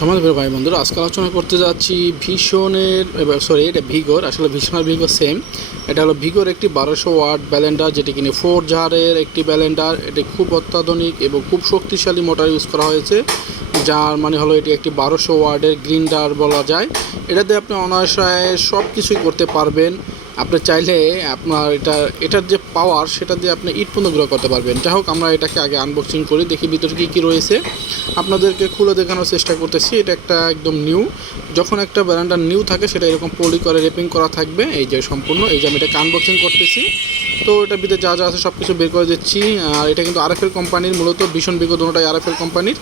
সমাজ ভাই বন্ধুরা, আজকে আলোচনা করতে যাচ্ছি ভীষণের সরি এটা ভিগোর, আসলে ভীষণ আর ভিগো সেম এটা হলো ভিগোর একটি বারোশো ওয়াট ব্যালেন্ডার, যেটি কিনে ফোর জারের একটি ব্যালেন্ডার। এটি খুব অত্যাধুনিক এবং খুব শক্তিশালী মোটর ইউজ করা হয়েছে, যার মানে হলো এটি একটি বারোশো ওয়ার্ডের গ্রিন্ডার বলা যায়। এটাতে আপনি অনায়াসে সব কিছুই করতে পারবেন। আপনি চাইলে আপনার এটা, এটার যে পাওয়ার সেটা দিয়ে আপনি ইট পর্যন্ত গ্রহ করতে পারবেন। যাই হোক, আমরা এটাকে আগে আনবক্সিং করি, দেখি ভিতরে কী কী রয়েছে। আপনাদেরকে খুলে দেখানোর চেষ্টা করতেছি, এটা একটা একদম নিউ যখন একটা ব্যারান্ডার নিউ থাকে, সেটা এরকম পলি করে রেপিং করা থাকবে। এই যে সম্পূর্ণ, এই যে আমি এটাকে আনবক্সিং করতেছি। তো এটার ভিতরে যা যা আছে সব কিছু বের করে দিচ্ছি। আর এটা কিন্তু আরএফএল কোম্পানির, মূলত ভীষণ বিগত দুটোটাই আরএফএল কোম্পানির।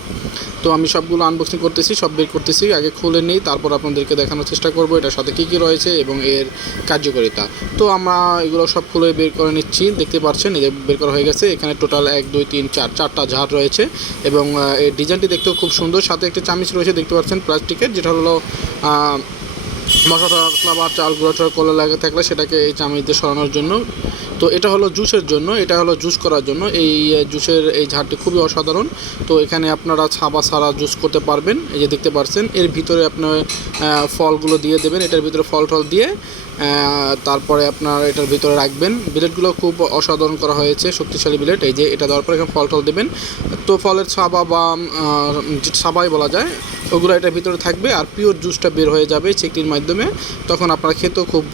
তো আমি সবগুলো আনবক্সিং করতেছি, সব বের করতেছি, আগে খুলে নিই, তারপর আপনাদেরকে দেখানোর চেষ্টা করব এটার সাথে কী কী রয়েছে এবং এর কার্যকারিতা। তো আমরা এগুলো সব খুলে বের করে নিচ্ছি, দেখতে পাচ্ছেন, এই যে বের করা হয়ে গেছে, এখানে টোটাল এক, দুই, তিন, চার, চারটা ঝাড় রয়েছে এবং এর ডিজাইনটি দেখতেও খুব সুন্দর, সাথে একটা চামিচ রয়েছে, দেখতে পাচ্ছেন প্লাস্টিকের যেটা হলো মশলা বা চাল গুঁড়ো টুড়ো কলে লাগে থাকলে সেটাকে এই চামিচ দিয়ে সরানোর জন্য। তো এটা হলো জুসের জন্য, এটা হলো জুস করার জন্য। এই জুসের এই ঝাড়টি খুবই অসাধারণ। তো এখানে আপনারা ছাবা ছাড়া জুস করতে পারবেন। এই যে দেখতে পাচ্ছেন এর ভিতরে আপনার ফলগুলো দিয়ে দেবেন। এটার ভিতরে ফল টল দিয়ে তারপরে আপনার এটার ভিতরে রাখবেন। বিলেটগুলো খুব অসাধারণ করা হয়েছে, শক্তিশালী বিলেট। এই যে এটা দেওয়ার পরে এখানে ফল টল দেবেন। তো ফলের ছাবা বা ছাবাই বলা যায় ওগুলো এটা ভিতরে থাকবে আর পিওর জুসটা বের হয়ে যাবে চেকটির মাধ্যমে। তখন আপনারা খেতেও খুব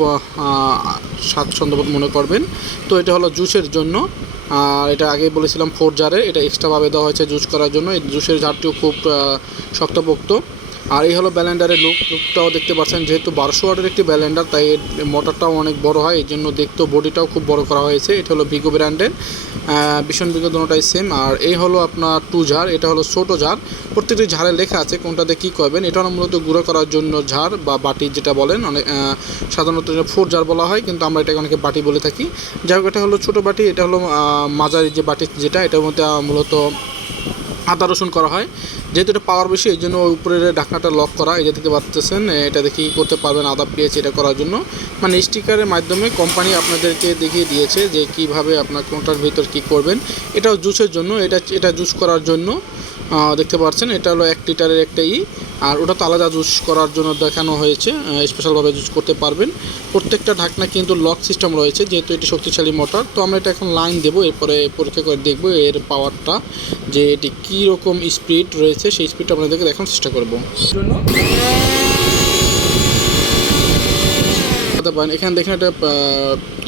স্বাচ্ছন্দ্যবোধ মনে করবেন। তো এটা হলো জুসের জন্য। আর এটা আগেই বলেছিলাম ফোর জারে এটা এক্সট্রাভাবে দেওয়া হয়েছে জুস করার জন্য। এই জুসের জারটিও খুব শক্তপোক্ত। আর এই হলো ব্যালেন্ডারের লুক লুকটাও দেখতে পাচ্ছেন, যেহেতু বারোশো ওয়াটের একটি ব্যালেন্ডার, তাই এর মোটরটাও অনেক বড় হয়, এই জন্য দেখতেও বডিটাও খুব বড় করা হয়েছে। এটা হলো ভিগো ব্র্যান্ডের ভীষণ ভিগো দুটোটাই সেম আর এই হলো আপনার টু ঝাড়, এটা হলো ছোটো ঝাড়। প্রত্যেকটি ঝাড়ে লেখা আছে কোনটাতে কী করবেন। এটা হলো মূলত গুঁড়ো করার জন্য ঝাড় বা বাটি যেটা বলেন অনেক সাধারণত ফোর জার বলা হয়, কিন্তু আমরা এটাকে অনেকে বাটি বলে থাকি। যাই হোক, এটা হলো ছোটো বাটি, এটা হলো মাঝারি যে বাটি যেটা, এটার মধ্যে মূলত আদা রসুন করা হয়। যেহেতু এটা পাওয়ার বেশি, এই জন্য উপরের ঢাকনাটা লক করা, এই যে দেখতে পাচ্ছেন এটা দেখে কী করতে পারবেন, আদা, পেঁয়াজ, এটা করার জন্য। মানে স্টিকারের মাধ্যমে কোম্পানি আপনাদেরকে দেখিয়ে দিয়েছে যে কীভাবে আপনার কোনটার ভিতর কি করবেন। এটাও জুসের জন্য, এটা এটা জুস করার জন্য। দেখতে পাচ্ছেন, এটা হলো এক লিটারের একটা ই, আর ওটা তো আলাদা জুস করার জন্য দেখানো হয়েছে স্পেশালভাবে জুস করতে পারবেন। প্রত্যেকটা ঢাকনা কিন্তু লক সিস্টেম রয়েছে, যেহেতু এটি শক্তিশালী মোটর, তো আমরা এটা এখন লাইন দেবো, এরপরে পরীক্ষা করে দেখব এর পাওয়ারটা যে এটি কী রকম স্পিড রয়েছে, সেই স্পিডটা আপনাদেরকে দেখানোর চেষ্টা করব। করতে পারেন। এখানে দেখেন একটা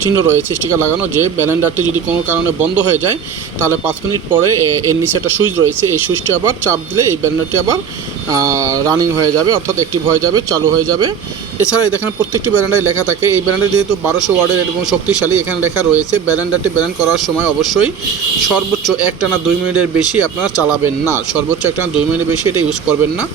চিহ্ন রয়েছে স্টিকার লাগানো, যে ব্যালেন্ডারটি যদি কোনো কারণে বন্ধ হয়ে যায়, তাহলে পাঁচ মিনিট পরে এর নিচে একটা সুইচ রয়েছে, এই সুইচটি আবার চাপ দিলে এই ব্যালেন্ডারটি আবার রানিং হয়ে যাবে, অর্থাৎ অ্যাক্টিভ হয়ে যাবে, চালু হয়ে যাবে। এছাড়া এই দেখেন প্রত্যেকটি ব্যালেন্ডারে লেখা থাকে, এই ব্যালেন্ডার যেহেতু বারোশো ওয়ার্ডের এবং শক্তিশালী, এখানে লেখা রয়েছে ব্যালেন্ডারটি ব্যালেন্ড করার সময় অবশ্যই সর্বোচ্চ এক টানা দুই মিনিটের বেশি আপনারা চালাবেন না। সর্বোচ্চ এক টানা দুই মিনিটের বেশি এটা ইউজ করবেন না।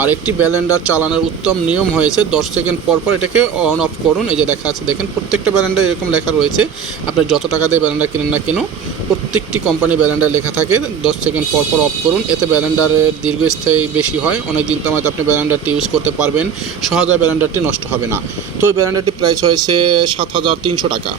আর একটি ব্যালেন্ডার চালানোর উত্তম নিয়ম হয়েছে, দশ সেকেন্ড পর পর এটাকে অন অফ করুন। এই যে দেখা আছে দেখেন প্রত্যেকটা ব্যালেন্ডার এরকম লেখা রয়েছে, আপনি যত টাকা দিয়ে ব্যালেন্ডার কিনেন না কেন প্রত্যেকটি কোম্পানি ব্যালেন্ডার লেখা থাকে, দশ সেকেন্ড পর পর অফ করুন। এতে ব্যালেন্ডারের দীর্ঘস্থায়ী বেশি হয়। অনেক দিন তামাতে আপনি ব্যালেন্ডারটি ইউজ করতে পারবেন। সহজে ব্যালেন্ডারটি নষ্ট হবে না। তো এই ব্যালেন্ডারটির প্রাইস হয়েছে সাত হাজার তিনশো টাকা।